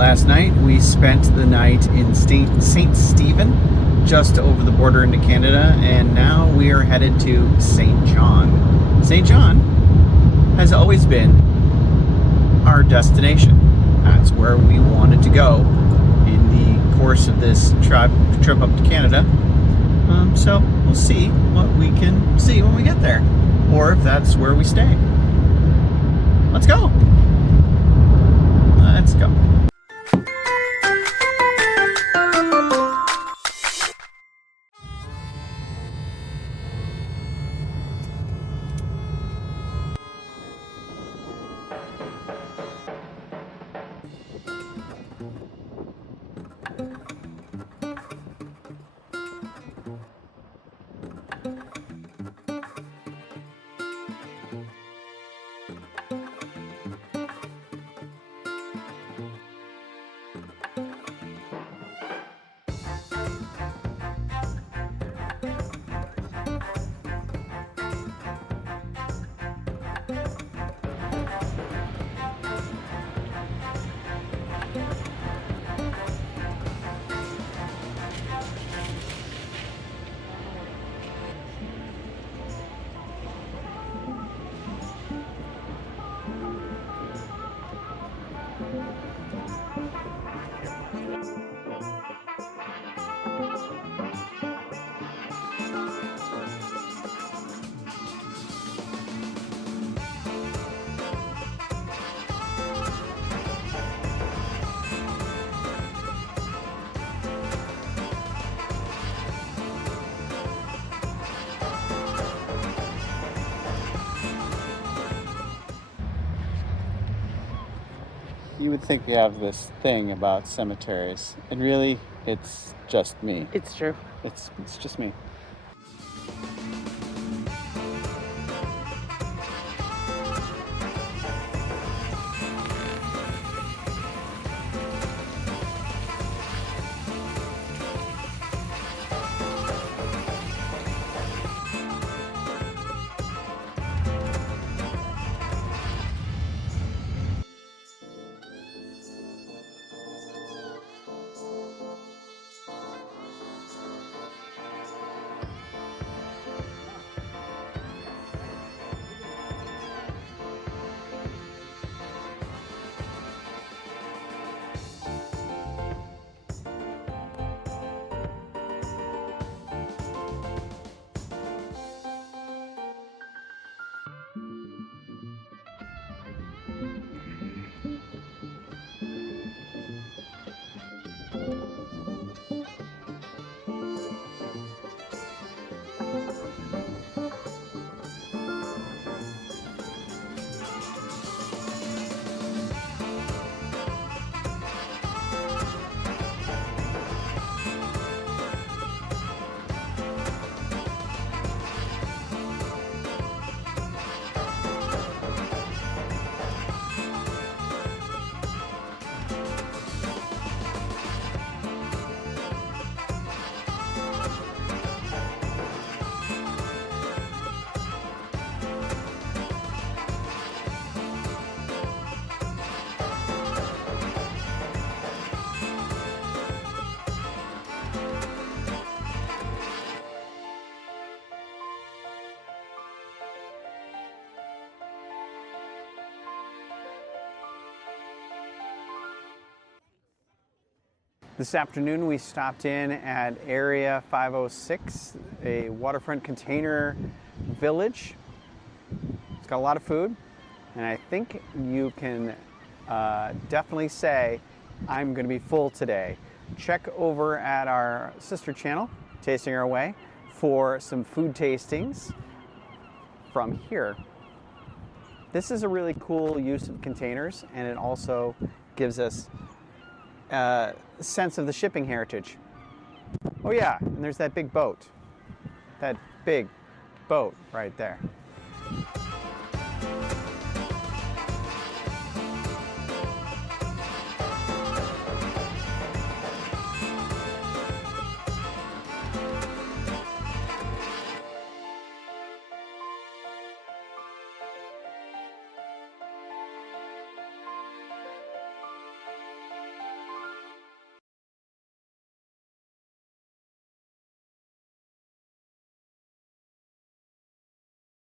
Last night we spent the night in St. Stephen, just over the border into Canada, and now we are headed to St. John. St. John has always been our destination. That's where we wanted to go in the course of this trip up to Canada. So we'll see what we can see when we get there, or if that's where we stay. Let's go. Let's go. You would think you have this thing about cemeteries, and really, it's just me. It's true. It's just me. This afternoon we stopped in at Area 506, a waterfront container village. It's got a lot of food, and I think you can definitely say I'm going to be full today. Check over at our sister channel, Tasting Our Way, for some food tastings from here. This is a really cool use of containers, and it also gives us a sense of the shipping heritage. Oh yeah, and there's that big boat. That big boat right there.